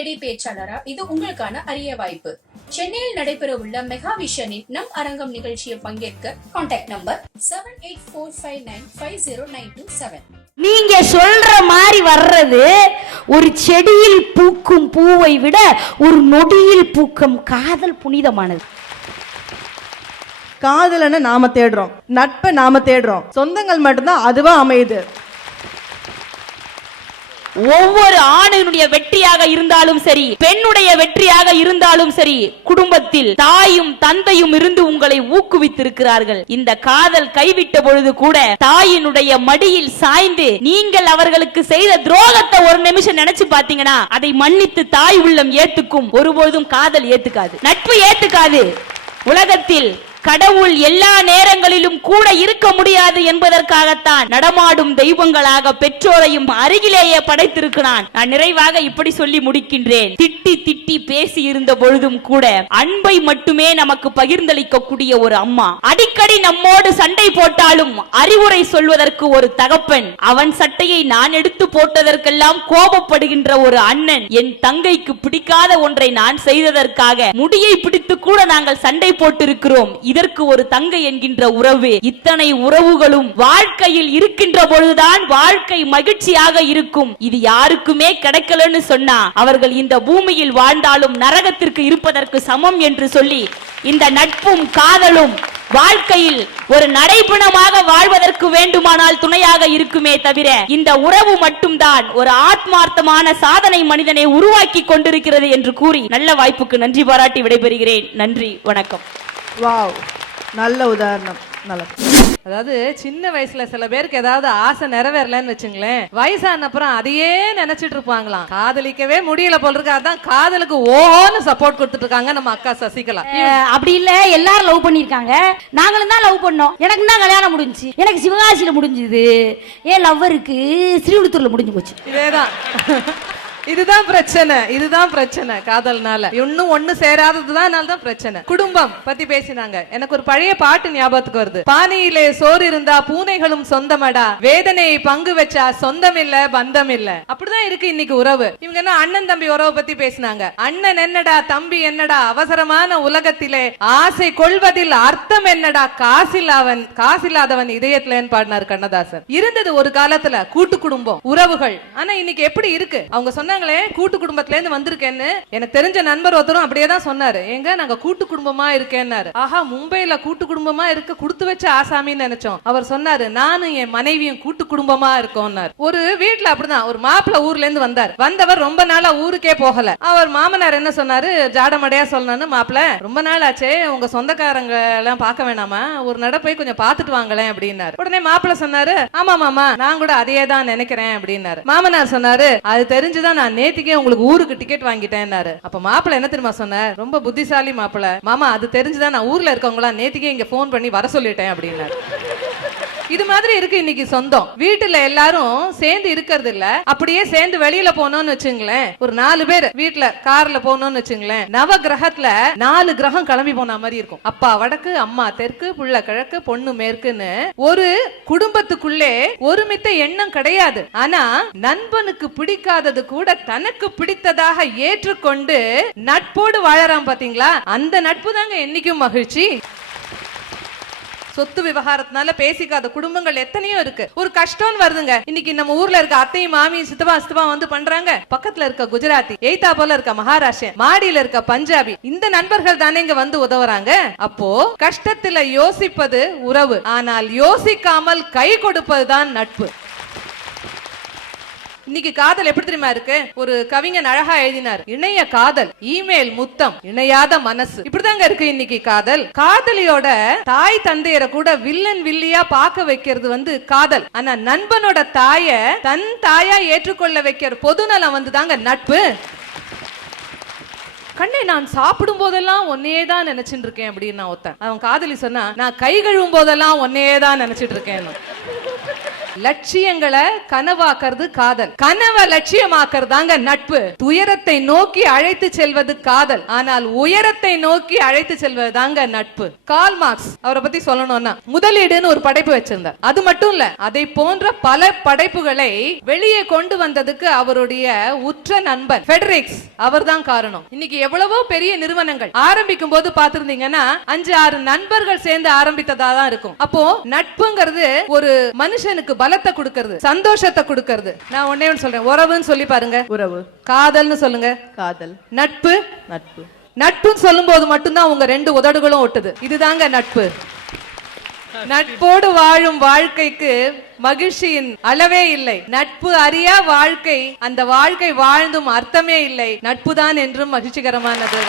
மேடை பேச்சாளரா? இது உங்களுக்கான அரிய வாய்ப்பு. சென்னையில் நடைபெறவுள்ள மெகா விஷனின் நம் அரங்கம் நிகழ்ச்சியில் பங்கேற்க contact number seven eight four five nine five zero nine two seven நீங்க சொல்ற மாதிரி வர்றது ஒரு செடியில் பூக்கும் பூவை விட ஒரு நொடியில் பூக்கும் காதல் புனிதமானது. காதலனை நாம தேடுறோம். நட்பை நாம தேடுறோம். சொந்தங்கள் மட்டும்தான் அதுவா அமையுது. ஒவ்வொரு ஆணினுடைய வெற்றியாக இருந்தாலும் சரி பெண்ணுடைய வெற்றியாக இருந்தாலும் சரி குடும்பத்தில் தாயும் தந்தையும் இருந்து உங்களை ஊக்குவித்திருக்கிறார்கள். இந்த காதல் கைவிட்ட பொழுது கூட தாயினுடைய மடியில் சாய்ந்து நீங்கள் அவர்களுக்கு செய்த துரோகத்தை ஒரு நிமிஷம் நினைச்சு பாத்தீங்கன்னா அதை மன்னித்து தாய் உள்ளம் ஏத்துக்கும். ஒருபொழுதும் காதல் ஏத்துக்காது. நட்பு ஏத்துக்காது. உலகத்தில் கடவுள் எல்லா நேரங்களிலும் கூட இருக்க முடியாது என்பதற்காகத்தான் நடமாடும் தெய்வங்களாக பெற்றோரையும் அருகிலேயே படைத்திருக்கிறான். நான் நிறைவாக இப்படி சொல்லி முடிக்கின்றேன். திட்டி திட்டி பேசி இருந்த பொழுதும் கூட அன்பை மட்டுமே நமக்கு பகிர்ந்தளிக்கக்கூடிய ஒரு அம்மா. அடிக்கடி நம்மோடு சண்டை போட்டாலும் அறிவுரை சொல்வதற்கு ஒரு தகப்பன். அவன் சட்டையை நான் எடுத்து போட்டதற்கெல்லாம் கோபப்படுகின்ற ஒரு அண்ணன் என் தங்கைக்கு பிடிக்காத ஒன்றை நான் செய்ததற்காக முடியை பிடித்து கூட நாங்கள் சண்டை போட்டிருக்கிறோம். இதற்கு ஒரு தங்கை என்கின்ற உறவு. இத்தனை உறவுகளும் வாழ்க்கையில் இருக்கின்ற பொழுதுதான் வாழ்க்கை மகிழ்ச்சியாக இருக்கும். இது யாருக்குமே கிடைக்கலன்னு சொன்னா அவர்கள் இந்த பூமியில் வாழ்ந்தாலும் நரகத்திற்கு இருப்பதற்கு சமம் என்று சொல்லி இந்த நட்பும் காதலும் வாழ்க்கையில் ஒரு நடைபணமாக வாழ்வதற்கு வேண்டுமானால் துணையாக இருக்குமே தவிர இந்த உறவு மட்டும்தான் ஒரு ஆத்மார்த்தமான சாதனை மனிதனை உருவாக்கி கொண்டிருக்கிறது என்று கூறி நல்ல வாய்ப்புக்கு நன்றி பாராட்டி விடைபெறுகிறேன். நன்றி வணக்கம். வாவ். நல்ல உதாரணம். நல்ல. அதாவது சின்ன வயசுல சில பேருக்கு ஏதாவது ஆசை நிறைவேறலன்னு வச்சுங்களேன். வயசான அப்புறம் அதையே நினைச்சிட்டு இருப்பாங்களாம். காதலிக்கவே முடியல போல இருக்கு. அதான் காதலுக்கு ஓஹோன்னு சப்போர்ட் கொடுத்துட்டு இருக்காங்க நம்ம அக்கா சசிகலா. அப்படி இல்ல. எல்லாரும் லவ் பண்ணிருக்காங்க நாங்களும் தான் லவ் பண்ணோம். எனக்கு தான் கல்யாணம் முடிஞ்சுச்சு. எனக்கு சிவகாசியில முடிஞ்சுது. ஏன் லவ்வருக்கு ஸ்ரீவிழுத்தூர்ல முடிஞ்சு போச்சு. இதேதான். இதுதான் பிரச்சனை இதுதான் பிரச்சனை காதல்னால. இன்னும் ஒண்ணு சேராததுதான் தான் பிரச்சனை. குடும்பம் பத்தி பேசினாங்க. எனக்கு ஒரு பழைய பாட்டு ஞாபகத்துக்கு வருது. பானையிலே சோறு இருந்தா பூனைகளும் சொந்தமடா. வேதனையை பங்கு வச்சா சொந்தம் இல்ல பந்தம் இல்ல அப்படிதான் இருக்கு இன்னைக்கு உறவு. இவங்க என்ன அண்ணன் தம்பி உறவை பத்தி பேசினாங்க. அண்ணன் என்னடா தம்பி என்னடா அவசரமான உலகத்திலே ஆசை கொள்வதில் அர்த்தம் என்னடா காசில்லாவன் காசில்லாதவன் இதயத்துலன்னு பாடினார் கண்ணதாசன். இருந்தது ஒரு காலத்துல கூட்டு குடும்பம் உறவுகள். ஆனா இன்னைக்கு எப்படி இருக்கு? அவங்க சொன்ன சொன்னாங்களே கூட்டு குடும்பத்துல இருந்து வந்திருக்கேன்னு. எனக்கு தெரிஞ்ச நண்பர் ஒருத்தரும் அப்படியே தான் சொன்னாரு. எங்க நாங்க கூட்டு குடும்பமா இருக்கேன்னாரு. ஆஹா மும்பைல கூட்டு குடும்பமா இருக்க கொடுத்து வச்ச ஆசாமின்னு நினைச்சோம். அவர் சொன்னாரு நானும் என் மனைவியும் கூட்டு குடும்பமா இருக்கோம்னாரு ஒரு வீட்டுல அப்படிதான் ஒரு மாப்பிள்ள ஊர்ல இருந்து வந்தார். வந்தவர் ரொம்ப நாளா ஊருக்கே போகல. அவர் மாமனார் என்ன சொன்னாரு ஜாடமடையா சொல்லணும்னு மாப்பிள்ள ரொம்ப நாள் ஆச்சே உங்க சொந்தக்காரங்க எல்லாம் பார்க்க வேணாமா? ஒரு நட போய் கொஞ்சம் பாத்துட்டு வாங்களேன் அப்படின்னாரு. உடனே மாப்பிள்ள சொன்னாரு ஆமா மாமா நான் கூட அதையே தான் நினைக்கிறேன் அப்படின்னாரு. மாமனார் சொன்னாரு அது தெரிஞ்சுதான் நான் நேத்திக்கே உங்களுக்கு ஊருக்கு டிக்கெட் வாங்கிட்டேன்னாரு. அப்ப மாப்பிள்ள என்ன தெரியுமா சொன்னார்? ரொம்ப புத்திசாலி மாப்பிள்ள. மாமா அது தெரிஞ்சுதான் நான் ஊர்ல இருக்கவங்களா நேத்திக்கே இங்க போன் பண்ணி வர சொல்லிட்டேன் அப்படின்னாரு. இது மாதிரி இருக்கு இன்னைக்கு சொந்தம். வீட்டுல எல்லாரும் சேர்ந்து இருக்கிறது இல்ல அப்படியே சேர்ந்து வெளியில போனோம்னு வச்சுங்களேன். ஒரு நாலு பேர் வீட்டுல கார்ல போனோம்னு வச்சுங்களேன். நவ கிரகத்துல நாலு கிரகம் கிளம்பி போன மாதிரி இருக்கும். அப்பா வடக்கு அம்மா தெற்கு புள்ள கிழக்கு பொண்ணு மேற்குன்னு ஒரு குடும்பத்துக்குள்ளே ஒருமித்த எண்ணம் கிடையாது. ஆனா நண்பனுக்கு பிடிக்காதது கூட தனக்கு பிடித்ததாக ஏற்றுக்கொண்டு நட்போடு வாழறான் பாத்தீங்களா? அந்த நட்பு தாங்க என்னைக்கும் மகிழ்ச்சி. சொத்து விவகாரத்தினால பேசிக்காத குடும்பங்கள் எத்தனையோ இருக்கு. ஒரு கஷ்டம்னு வருதுங்க. இன்னைக்கு நம்ம ஊர்ல இருக்க அத்தையும் மாமியும் சித்தப்பா சித்தப்பா வந்து பண்றாங்க. பக்கத்துல இருக்க குஜராத்தி எய்தா போல இருக்க மகாராஷ்டிரன் மாடியில இருக்க பஞ்சாபி இந்த நண்பர்கள் தானே இங்க வந்து உதவுறாங்க. அப்போ கஷ்டத்துல யோசிப்பது உறவு. ஆனால் யோசிக்காமல் கை கொடுப்பதுதான் நட்பு. இன்னைக்கு காதல் எப்படி தெரியுமா இருக்கு? ஒரு கவிஞன் அழகா எழுதினார். இணைய காதல் இமெயில் முத்தம் இணையாத மனசு. இப்படிதாங்க இருக்கு இன்னைக்கு காதல். காதலியோட தாய் தந்தையரை கூட வில்லன் வில்லியா பார்க்க வைக்கிறது வந்து காதல். ஆனா நண்பனோட தாய தன் தாயா ஏற்றுக்கொள்ள வைக்கிற பொதுநலம் வந்து தாங்க நட்பு. கண்ணே நான் சாப்பிடும் போதெல்லாம் ஒன்னையே தான் நினைச்சிட்டு இருக்கேன் அப்படின்னு நான் ஒருத்தன் அவன் காதலி சொன்னா நான் கை கழுவும் போதெல்லாம் ஒன்னையே தான் நினைச்சிட்டு இருக்கேன் லட்சியங்களை கனவாக்குறது காதல். கனவை லட்சியமாக்குறது தாங்க நட்பு. துயரத்தை நோக்கி அழைத்து செல்வது காதல். ஆனால் உயரத்தை நோக்கி அழைத்து செல்வது தாங்க நட்பு. கால் மார்க்ஸ் அவரை பத்தி சொல்லணும்னா முதலீடுன்னு ஒரு படைப்பு வச்சிருந்தார். அது மட்டும் இல்ல அதை போன்ற பல படைப்புகளை வெளியே கொண்டு வந்ததுக்கு அவருடைய உற்ற நண்பர் ஃபெடரிக்ஸ் அவர்தான் காரணம். இன்னைக்கு எவ்வளவோ பெரிய நிறுவனங்கள் ஆரம்பிக்கும் போது பாத்திருந்தீங்கன்னா அஞ்சு ஆறு நண்பர்கள் சேர்ந்து ஆரம்பித்ததா தான் இருக்கும். அப்போ நட்புங்கிறது ஒரு மனுஷனுக்கு பலத்தை கொடுக்கறது சந்தோஷத்தை கொடுக்கறது. நான் ஒன்னே ஒன்று சொல்றேன். உறவுன்னு சொல்லி பாருங்க. உறவு. காதல்னு சொல்லுங்க. காதல். நட்பு. நட்பு. நட்புன்னு சொல்லும்போது மட்டும்தான் உங்க ரெண்டு உதடுகளும் ஒட்டுது. இதுதாங்க நட்பு. நட்போடு வாழும் வாழ்க்கைக்கு மகிழ்ச்சியின் அளவே இல்லை. நட்பு அறியா வாழ்க்கை அந்த வாழ்க்கை வாழ்ந்தும் அர்த்தமே இல்லை. நட்புதான் என்றும் மகிழ்ச்சிகரமானது.